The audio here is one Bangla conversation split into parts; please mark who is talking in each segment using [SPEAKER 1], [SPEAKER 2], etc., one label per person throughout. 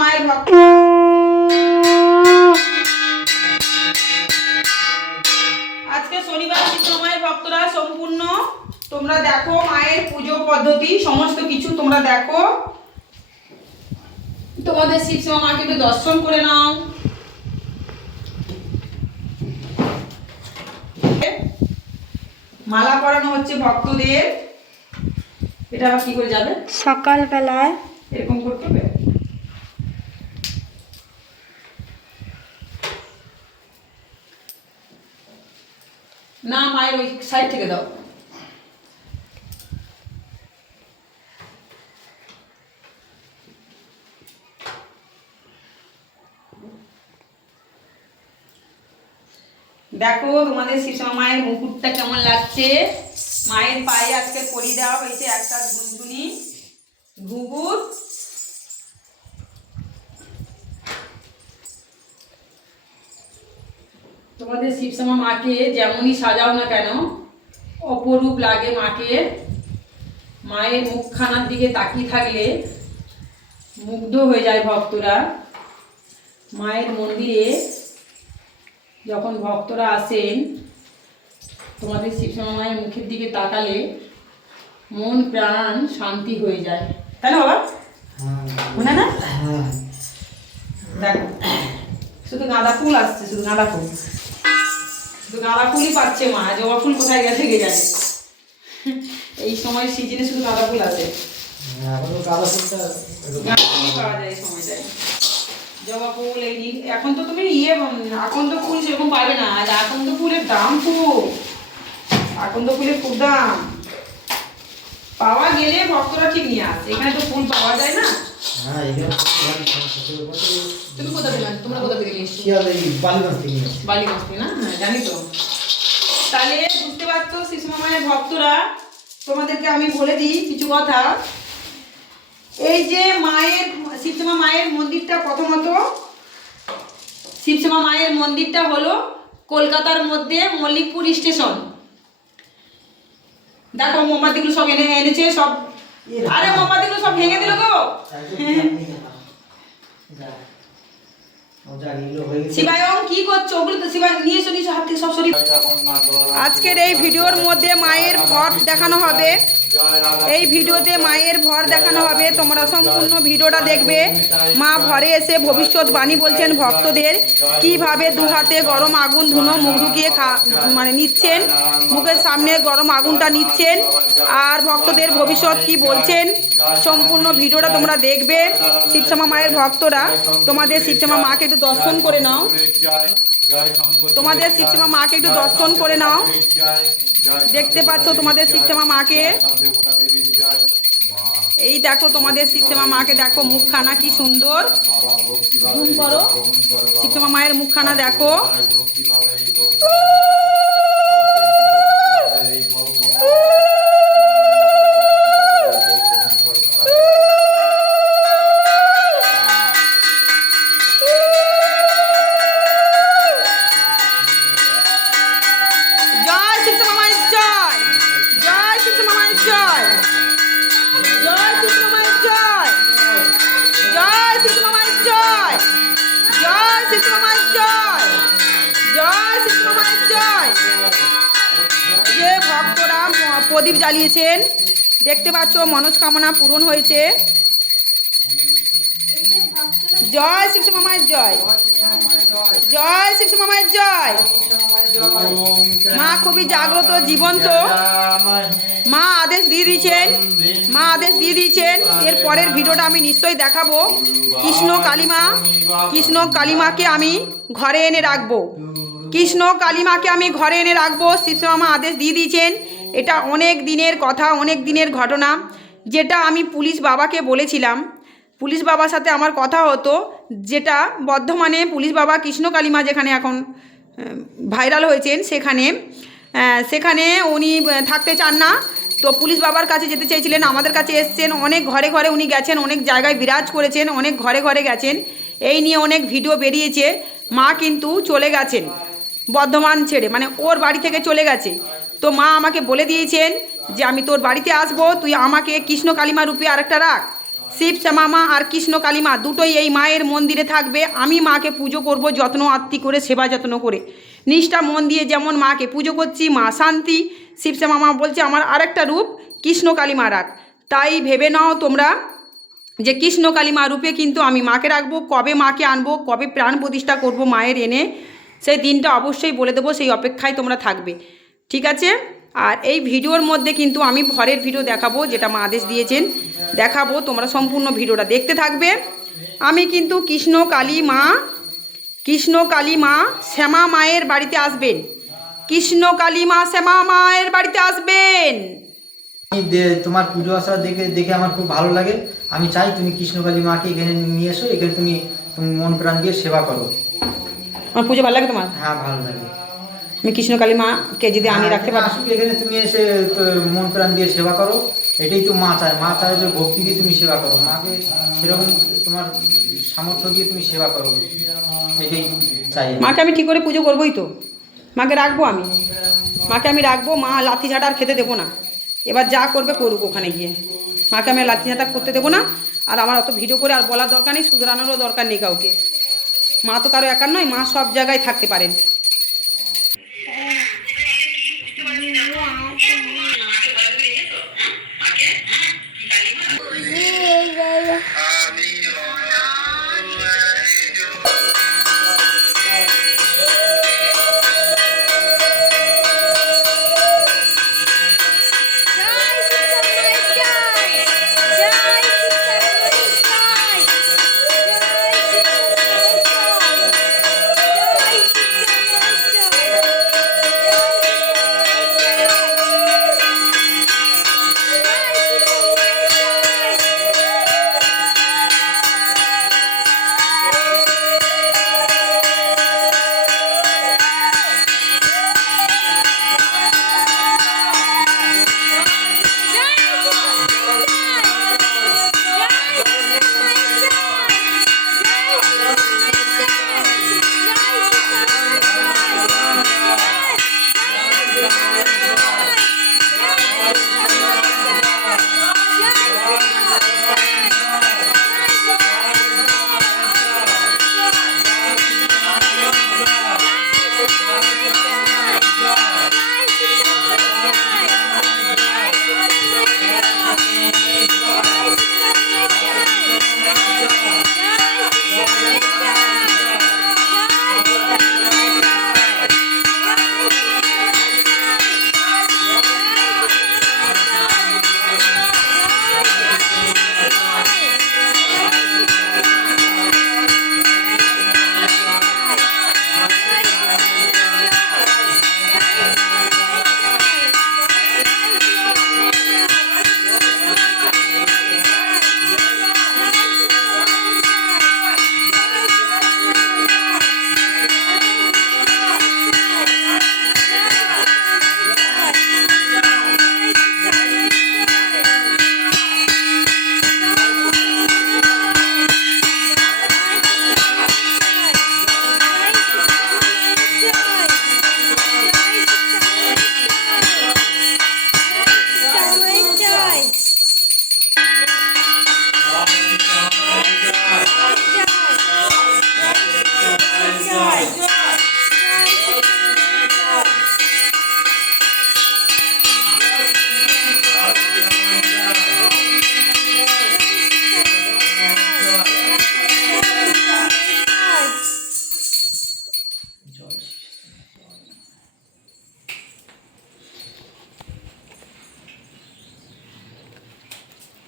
[SPEAKER 1] মায়ের ভক্ত আজকে শনিবার মায়ের ভক্তরা সম্পূর্ণ। তোমরা দেখো মায়ের পুজো পদ্ধতি সমস্ত কিছু তোমরা দেখো। তোমাদের শিবশ্যামা মাকে একটু দর্শন করে নাও। মালা পরানো হচ্ছে ভক্তদের। এটা আবার কি করে যাবে?
[SPEAKER 2] সকালবেলায়
[SPEAKER 1] এরকম করতে হবে? না মায়ের ওই সাইড থেকে দাও। দেখো তোমাদের শিশু মায়ের মুকুটটা কেমন লাগছে? মায়ের পায়ে আজকে পরিয়ে দেওয়া হয়েছে একটা ঝুনঝুনি ঘুঘুর। তোমাদের শিবশ্যামা মাকে যেমনই সাজাও না কেন অপরূপ লাগে মাকে। মায়ের মুখখানার দিকে তাকিয়ে থাকলে মুগ্ধ হয়ে যায় ভক্তরা। মায়ের মন্দিরে যখন ভক্তরা আসেন তোমাদের শিবশ্যামা মায়ের মুখের দিকে তাকালে মন প্রাণ শান্তি হয়ে যায়। তাই না বাবা? মনে না? দেখো শুধু গাঁদা ফুল আসছে শুধু গাঁদা ফুল। গাঁদা ফুলই পাচ্ছে মা জবা ফুল কোথায় গেছে গে জানে? এই সময় সিজনে শুধু গাঁদা ফুল আছে। সময়টায়। জবা ফুল এই এখন তো তুমি ইয়ে উম, আকন্দ ফুল সেরকম পাবে না। আর আকন্দ ফুলের দাম খুব। আকন্দ ফুলের খুব দাম। পাওয়া গেলে ভক্তরা ঠিক নিয়ে আসে। এখানে তো ফুল পাওয়া যায় না। তুমি কোথা থেকে তোমরা কোথা থেকে নিয়ে এসছো বালিগঞ্জ থেকে না? হ্যাঁ জানি তো। তাহলে বুঝতে পারছ মায়ের ভক্তরা তোমাদেরকে আমি বলে দিই কিছু কথা। এই যে মায়ের শিবশ্যামা মায়ের মন্দিরটা প্রথমত শিবশ্যামা মায়ের মন্দিরটা হলো কলকাতার মধ্যে মল্লিকপুর স্টেশন। দেখো মোমবাতিগুলো সব এনে এনেছে সব আরে মোমবাতিগুলো সব ভেঙে দিল গো। শিবায়ং কি করছ? ওগুলো তো শিবায় নিয়ে এসো নিয়ে হাত থেকে সব আজকের এই ভিডিওর মধ্যে মায়ের ফট দেখানো হবে। এই ভিডিওতে মায়ের ভর দেখানো হবে। তোমরা সম্পূর্ণ ভিডিওটা দেখবে। মা ঘরে এসে ভবিষ্যৎ বাণী বলছেন ভক্তদের। কীভাবে দু হাতে গরম আগুন ধুনো মুখ ঢুকিয়ে মানে নিচ্ছেন? মুখের সামনে গরম আগুনটা নিচ্ছেন। আর ভক্তদের ভবিষ্যৎ কি বলছেন? সম্পূর্ণ ভিডিওটা তোমরা দেখবে। শিবশ্যামা মায়ের ভক্তরা, তোমাদের শিবশ্যামা মাকে একটু দর্শন করে নাও। তোমাদের শিবশ্যামা মাকে একটু দর্শন করে নাও। দেখতে পাচ্ছ তোমাদের শিবশ্যামা মাকে? এই দেখো তোমাদের শিবশ্যামা মাকে দেখো মুখখানা কি সুন্দর। করো। শিবশ্যামা মায়ের মুখখানা দেখো। প্রদীপ জ্বালিয়েছেন। দেখতে পাচ্ছ মনস্কামনা পূরণ হয়েছে। জয় শিবশ্যামা মায়ের জয়। জয় শিবশ্যামা মায়ের জয়। মা খুবই জাগ্রত, জীবন্ত। মা আদেশ দিয়ে দিয়েছেন। মা আদেশ দিয়ে দিয়েছেন। এর পরের ভিডিওটা আমি নিশ্চয়ই দেখাবো। কৃষ্ণ কালিমা, কৃষ্ণ কালিমাকে আমি ঘরে এনে রাখব। কৃষ্ণ কালিমাকে আমি ঘরে এনে রাখব। শিবশ্যামা আদেশ দিয়ে দিয়েছেন। এটা অনেক দিনের কথা, অনেক দিনের ঘটনা, যেটা আমি পুলিশ বাবাকে বলেছিলাম। পুলিশ বাবার সাথে আমার কথা হতো, যেটা বর্ধমানে পুলিশ বাবা কৃষ্ণ কালিমা যেখানে এখন ভাইরাল হয়েছেন, সেখানে সেখানে উনি থাকতে চান না। তো পুলিশ বাবার কাছে যেতে চেয়েছিলেন, আমাদের কাছে এসছেন, অনেক ঘরে ঘরে উনি গেছেন, অনেক জায়গায় বিরাজ করেছেন, অনেক ঘরে ঘরে গেছেন। এই নিয়ে অনেক ভিডিও বেরিয়েছে, মা কিন্তু চলে গেছেন, বর্ধমান ছেড়ে মানে ওর বাড়ি থেকে চলে গেছে। তো মা আমাকে বলে দিয়েছেন যে আমি তোর বাড়িতে আসব, তুই আমাকে কৃষ্ণ কালিমা রূপে আরেকটা রাখ।
[SPEAKER 3] শিব শ্যামা মা আর কৃষ্ণ কালী মা দুটোই এই মায়ের মন্দিরে থাকবে। আমি মাকে পুজো করব যত্ন আত্মি করে, সেবা যত্ন করে। নিষ্ঠা মন দিয়ে যেমন মাকে পুজো করছি, মা শান্তি। শিব শ্যামা মা বলছে, আমার আরেকটা রূপ কৃষ্ণ কালী মা রাখ। তাই ভেবে নাও তোমরা যে কৃষ্ণ কালী মা রূপে কিন্তু আমি মাকে রাখব, কবে মাকে আনব, কবে প্রাণ প্রতিষ্ঠা করব মায়ের এনে। সেই দিনটা অবশ্যই বলে দেবো, সেই অপেক্ষায় তোমরা থাকবে। ঠিক আছে? আর এই ভিডিওর মধ্যে কিন্তু আমি ঘরের ভিডিও দেখাবো যেটা মা আদেশ দিয়েছেন। দেখাবো তোমরা সম্পূর্ণ ভিডিওটা দেখতে থাকবে। আমি কিন্তু কৃষ্ণ কালী মা কৃষ্ণ কালী মা শ্যামা মায়ের বাড়িতে আসবেন। কৃষ্ণ কালী মা শ্যামা মায়ের বাড়িতে আসবেন।
[SPEAKER 2] তোমার পুজো আসা দেখে দেখে আমার খুব ভালো লাগে। আমি চাই তুমি কৃষ্ণকালী মাকে এখানে নিয়ে এসো এখানে তুমি মন প্রাণ দিয়ে সেবা করো।
[SPEAKER 3] আমার পুজো ভালো লাগে তোমার?
[SPEAKER 2] হ্যাঁ ভালো লাগে।
[SPEAKER 3] আমি কৃষ্ণ কালী মাকে যদি আনি রাখতে
[SPEAKER 2] হ্যাঁ,
[SPEAKER 3] পারি।
[SPEAKER 2] আসুক এখানে তুমি এসে তো মন প্রাণ দিয়ে সেবা করো। এটাই তো মা চায়। মা চায় যে ভক্তি দিয়ে তুমি সেবা করো। মাকে সেরকম তোমার সামর্থ্য দিয়ে তুমি সেবা করো। এটাই চাই।
[SPEAKER 3] মাকে আমি ঠিক করে পুজো করবোই তো। মাকে রাখব আমি। মাকে আমি রাখব। মা লাথি ঝাঁটা আর খেতে দেবো না। এবার যা করবে করুক ওখানে গিয়ে। মাকে আমি লাথি ঝাঁটা করতে দেবো না। আর আমার অত ভিডিও করে আর বলার দরকার নেই শুধরানোরও দরকার নেই কাউকে। মা তো কারও একার নয় মা সব জায়গায় থাকতে পারেন।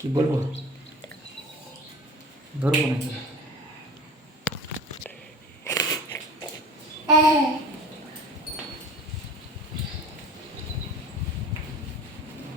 [SPEAKER 2] কি বলবো ধরবো নাকি